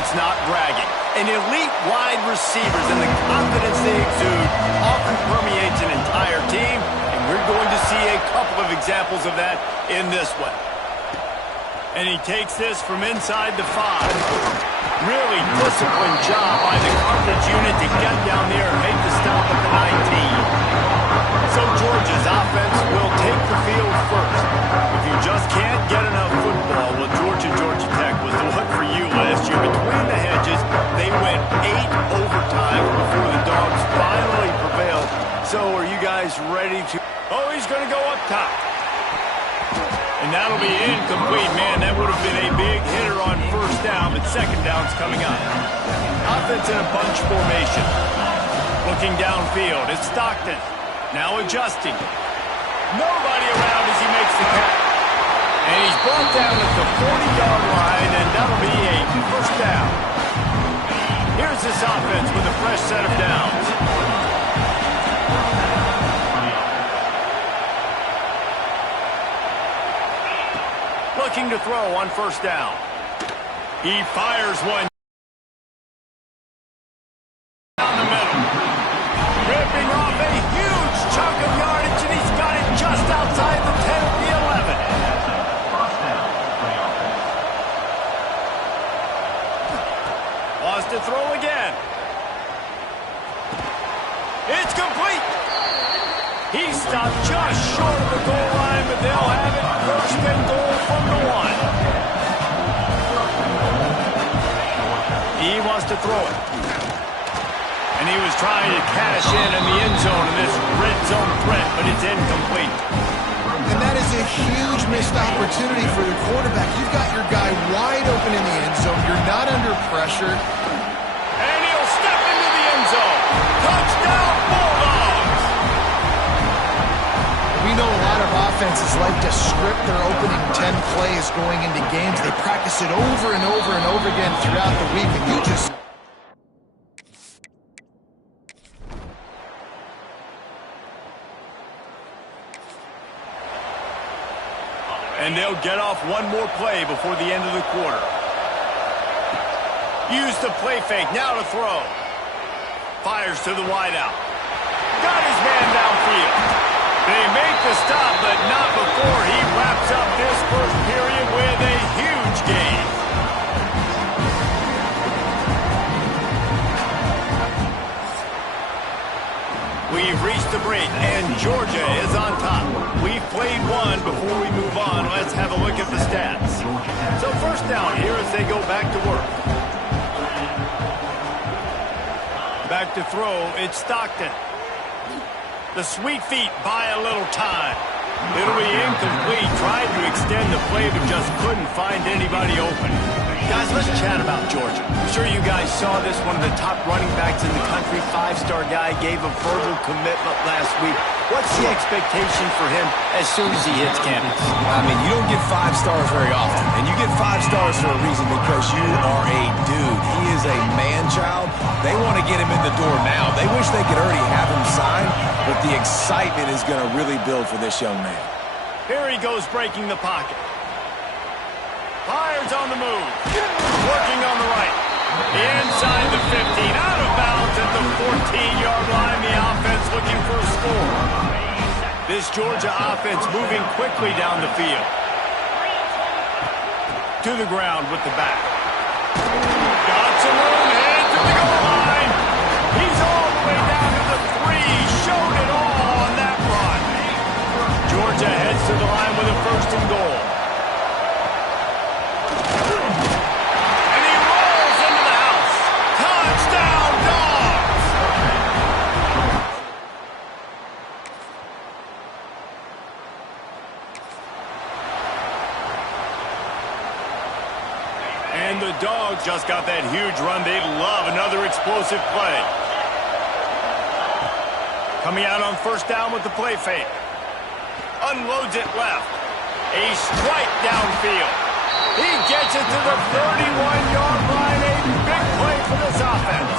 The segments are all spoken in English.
It's not bragging. And elite wide receivers and the confidence they exude often permeates an entire team, and we're going to see a couple of examples of that in this one. And he takes this from inside the 5. Really disciplined job by the coverage unit to get down there and make the stop at the 19. So Georgia's offense will take the field first. If you just can't get enough football, well, Georgia Tech was the one for you last year. Between the hedges, they went 8 overtimes before the Dogs finally prevailed. So are you guys ready to... Oh, he's going to go up top. And that'll be incomplete. Man, that would have been a big hitter on first down, but second down's coming up. Offense in a bunch formation. Looking downfield, it's Stockton. Now adjusting. Nobody around as he makes the catch. And he's brought down at the 40-yard line, and that'll be a first down. Here's this offense with a fresh set of downs. Looking to throw on first down. He fires one down the middle. Ripping off a huge chunk of yardage, and he's got it just outside the 10 of the 11. Wants to throw again. It's complete. He stopped just short of the goal line, but they'll have it first and goal from the 1. He wants to throw it. And he was trying to cash in the end zone in this red zone threat, but it's incomplete. And that is a huge missed opportunity for the quarterback. You've got your guy wide open in the end zone. You're not under pressure. And he'll step into the end zone. Touchdown, Bulldogs! We know a lot of offenses like to script their opening 10 plays going into games. They practice it over and over and over again throughout the week, and you just... And they'll get off one more play before the end of the quarter. Use the play fake, now to throw. Fires to the wideout. Got his man downfield. They make the stop, but not before he wraps up this first period with a huge gain. We've reached the break, and Georgia is on top. We've played one before we move on. Let's have a look at the stats. So first down here as they go back to work. Back to throw, it's Stockton. The sweet feet buy a little time. It'll be incomplete. Tried to extend the play, but just couldn't find anybody open. Guys, let's chat about Georgia. I'm sure you guys saw this. One of the top running backs in the country, 5-star guy, gave a verbal commitment last week. What's the expectation for him as soon as he hits campus? I mean, you don't get 5 stars very often, and you get 5 stars for a reason, because you are a dude. He is a man-child. They want to get him in the door now. They wish they could already have him signed, but the excitement is going to really build for this young man. Here he goes, breaking the pocket. Fires on the move. Working on the right. Inside the 15. Out of bounds at the 14-yard line. The offense looking for a score. This Georgia offense moving quickly down the field. To the ground with the back. Got some room. Head to the goal line. He's all the way down to the 3. Showed it all on that run. Georgia heads to the line with a first and goal. And the Dogs just got that huge run. They'd love another explosive play. Coming out on first down with the play fake. Unloads it left. A strike downfield. He gets it to the 31-yard line. A big play for this offense.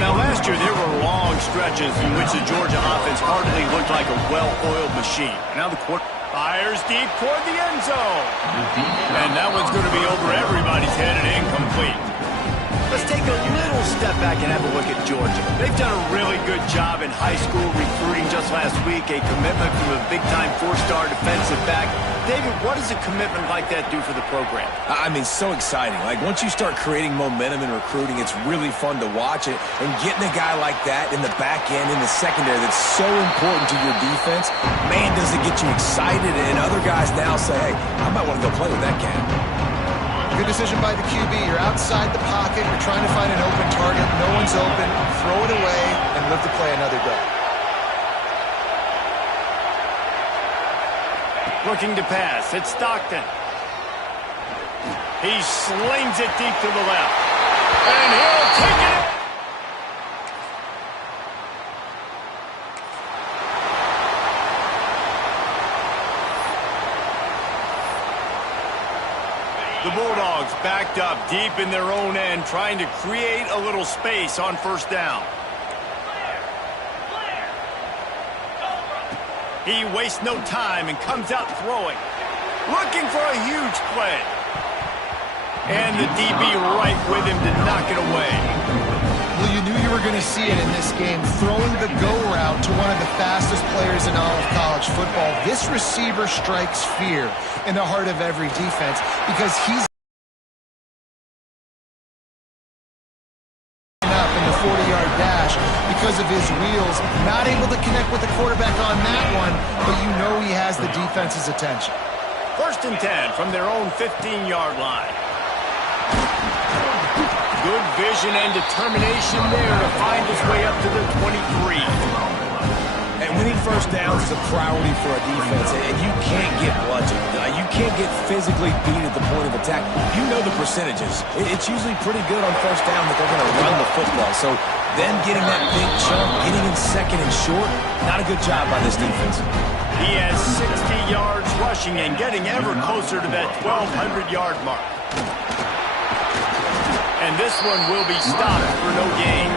Now, last year, there were long stretches in which the Georgia offense hardly looked like a well-oiled machine. Now the quarter... Fires deep toward the end zone. And that one's going to be over everybody's head and incomplete. Let's take a little step back and have a look at Georgia. They've done a really good job in high school recruiting just last week, a commitment from a big-time four-star defensive back. David, what does a commitment like that do for the program? I mean, so exciting. Like, once you start creating momentum in recruiting, it's really fun to watch it. And getting a guy like that in the back end, in the secondary, that's so important to your defense, man, does it get you excited. And other guys now say, hey, I might want to go play with that cat. Good decision by the QB. You're outside the pocket. You're trying to find an open target. No one's open. Throw it away and live to play another day. Looking to pass. It's Stockton. He slings it deep to the left. And he'll take it. The Bulldogs backed up deep in their own end, trying to create a little space on first down. He wastes no time and comes out throwing. Looking for a huge play. And the DB right with him to knock it away. Well, you knew you were going to see it in this game. Throwing the go route to one of the fastest players in all of college football. This receiver strikes fear in the heart of every defense because he's up in the 40-yard dash because of his wheels. Not able to connect with the quarterback on that one, but you know he has the defense's attention. 1st and 10 from their own 15-yard line. Good vision and determination there to find his way up to the 23. And winning first downs is a priority for a defense, and you can't get bludgeoned. You can't get physically beat at the point of attack. You know the percentages. It's usually pretty good on first down that they're going to run the football. So them getting that big chunk, getting in second and short, not a good job by this defense. He has 60 yards rushing and getting ever closer to that 1,200-yard mark. And this one will be stopped for no gain.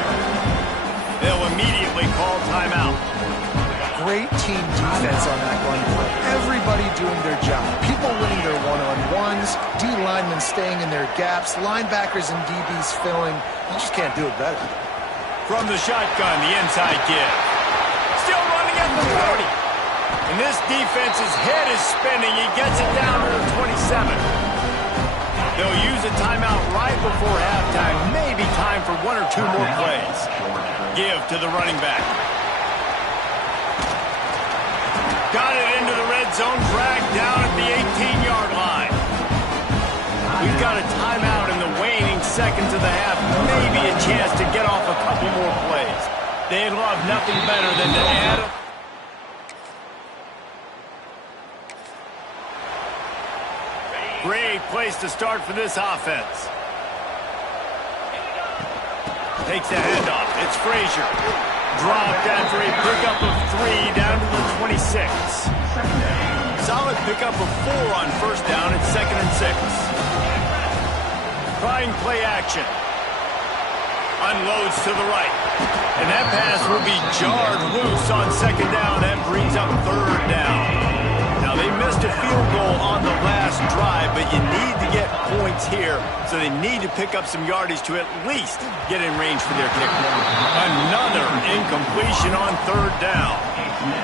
They'll immediately call timeout. Great team defense on that run play. Everybody doing their job. People winning their one-on-ones, D linemen staying in their gaps, linebackers and DBs filling. You just can't do it better. From the shotgun, the inside give. Still running at the 40. And this defense's head is spinning. He gets it down to the 27. They'll use a timeout right before halftime. Maybe time for one or two more plays. Give to the running back. Got it into the red zone, dragged down at the 18-yard line. We've got a timeout in the waning seconds of the half. Maybe a chance to get off a couple more plays. They'd love nothing better than to add a... Great place to start for this offense. Takes the handoff. It's Frazier. Dropped after a pickup of 3 down to the 26. Solid pickup of 4 on first down at 2nd and 6. Trying play action. Unloads to the right. And that pass will be jarred loose on 2nd down and brings up 3rd down. Now, they missed a field goal on the last drive, but you need to get points here, so they need to pick up some yardage to at least get in range for their kicker. Another incompletion on 3rd down.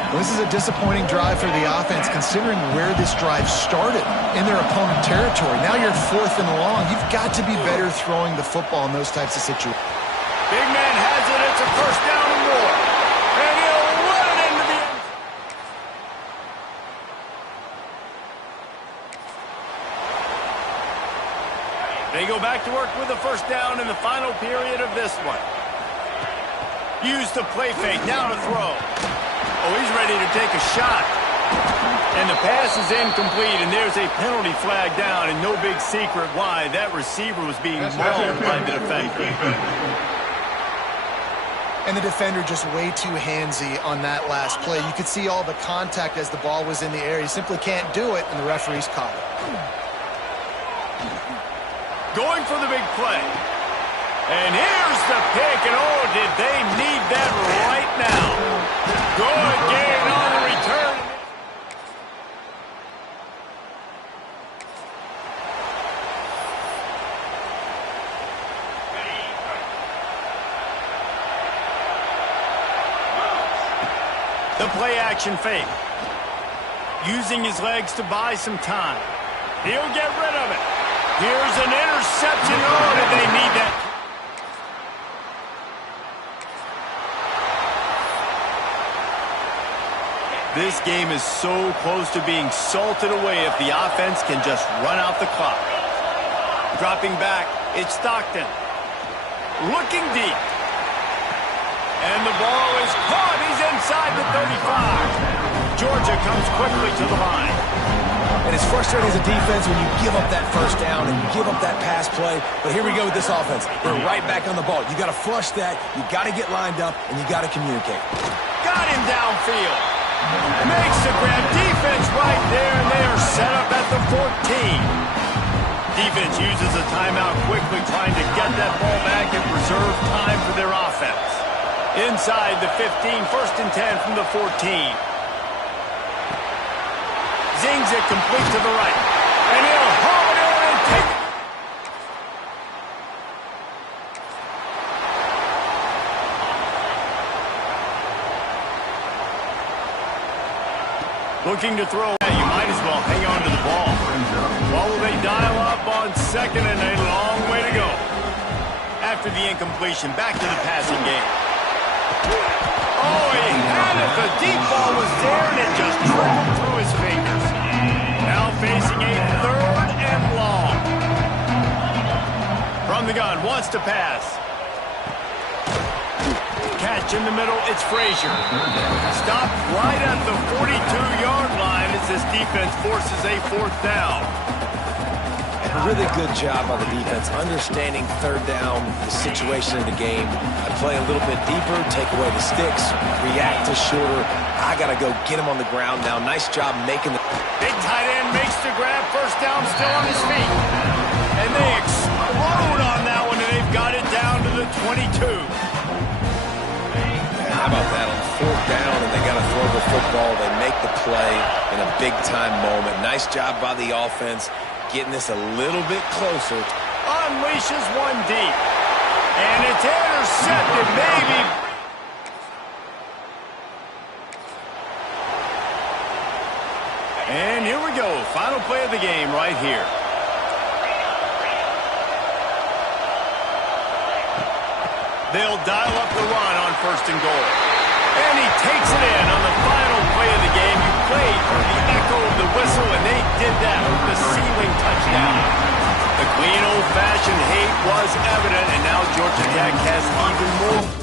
Well, this is a disappointing drive for the offense, considering where this drive started in their opponent territory. Now you're 4th and long. You've got to be better throwing the football in those types of situations. Big man has it. It's a 1st down and more. And he'll run it into the end. They go back to work with a 1st down in the final period of this one. Use the play fake. Now to throw. Oh, he's ready to take a shot. And the pass is incomplete, and there's a penalty flag down, and no big secret why. That receiver was being mauled by the defender. And the defender just way too handsy on that last play. You could see all the contact as the ball was in the air. He simply can't do it, and the referee's caught it. Going for the big play. And here's the pick, and oh, did they need that right now. Good gain on the return. The play action fake. Using his legs to buy some time. He'll get rid of it. Here's an interception. Oh, did they need that? This game is so close to being salted away if the offense can just run out the clock. Dropping back, it's Stockton. Looking deep. And the ball is caught. He's inside the 35. Georgia comes quickly to the line. And it's frustrating as a defense when you give up that first down and give up that pass play. But here we go with this offense. They're right back on the ball. You got to flush that. You got to get lined up, and you got to communicate. Got him downfield. Makes the grab. Defense right there, and they are set up at the 14. Defense uses a timeout quickly, trying to get that ball back and preserve time for their offense. Inside the 15, 1st and 10 from the 14. Zings it complete to the right. And he'll haul it in and take it. Looking to throw. You might as well hang on to the ball. While they dial up on 2nd and a long way to go. After the incompletion, back to the passing game. Oh, he had it. The deep ball was there, and it just trickled through his fingers. Now facing a 3rd and long. From the gun, wants to pass. Catch in the middle, it's Frazier. Stopped right at the 42-yard line as this defense forces a 4th down. A really good job by the defense, understanding 3rd down, the situation in the game. I play a little bit deeper, take away the sticks, react to shorter. I got to go get him on the ground now. Nice job making the... Big tight end makes the grab, 1st down, still on his feet. And they explode on that one, and they've got it down to the 22. How about that on 4th down, and they got to throw the football. They make the play in a big-time moment. Nice job by the offense, getting this a little bit closer. Unleashes one deep. And it's intercepted, maybe. And here we go. Final play of the game right here. They'll dial up the run on 1st and goal. And he takes it in on the final play of the game. You played for the echo of the whistle, and they did that with the ceiling touchdown. The clean old-fashioned hate was evident, and now Georgia Tech has even more